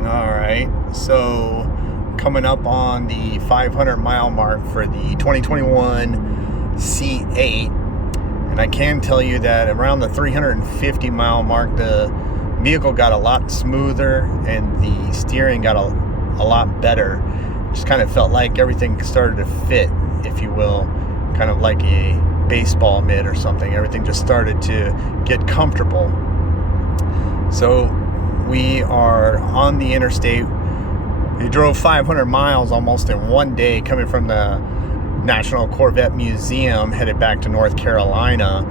All right, so coming up on the 500 mile mark for the 2021 C8, and I can tell you that around the 350 mile mark, the vehicle got a lot smoother and the steering got a lot better. Just kind of felt like everything started to fit, if you will, kind of like a baseball mitt or something. Everything just started to get comfortable. So we are on the interstate. We drove 500 miles almost in one day, coming from the National Corvette Museum, headed back to North Carolina,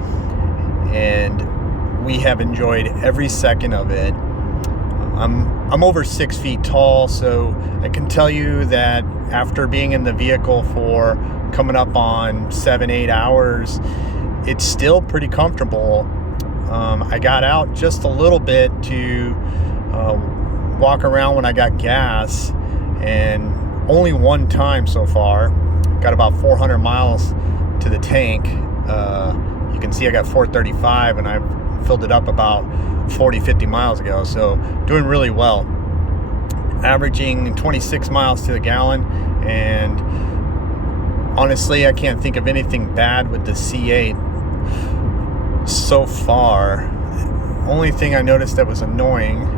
and we have enjoyed every second of it. I'm over 6 feet tall, so I can tell you that after being in the vehicle for coming up on 7-8 hours, it's still pretty comfortable. I got out just a little bit to walk around when I got gas, and only one time so far. Got about 400 miles to the tank. You can see I got 435 and I filled it up about 40-50 miles ago, so doing really well, averaging 26 miles to the gallon. And honestly, I can't think of anything bad with the C8 so far. Only thing I noticed that was annoying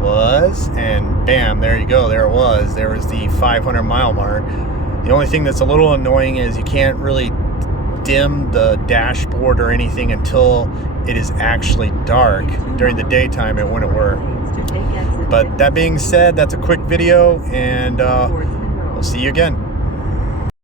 was, and bam, there you go, there it was. There was the 500 mile mark. The only thing that's a little annoying is you can't really dim the dashboard or anything until it is actually dark. During the daytime, it wouldn't work. But that being said, that's a quick video, and we'll see you again.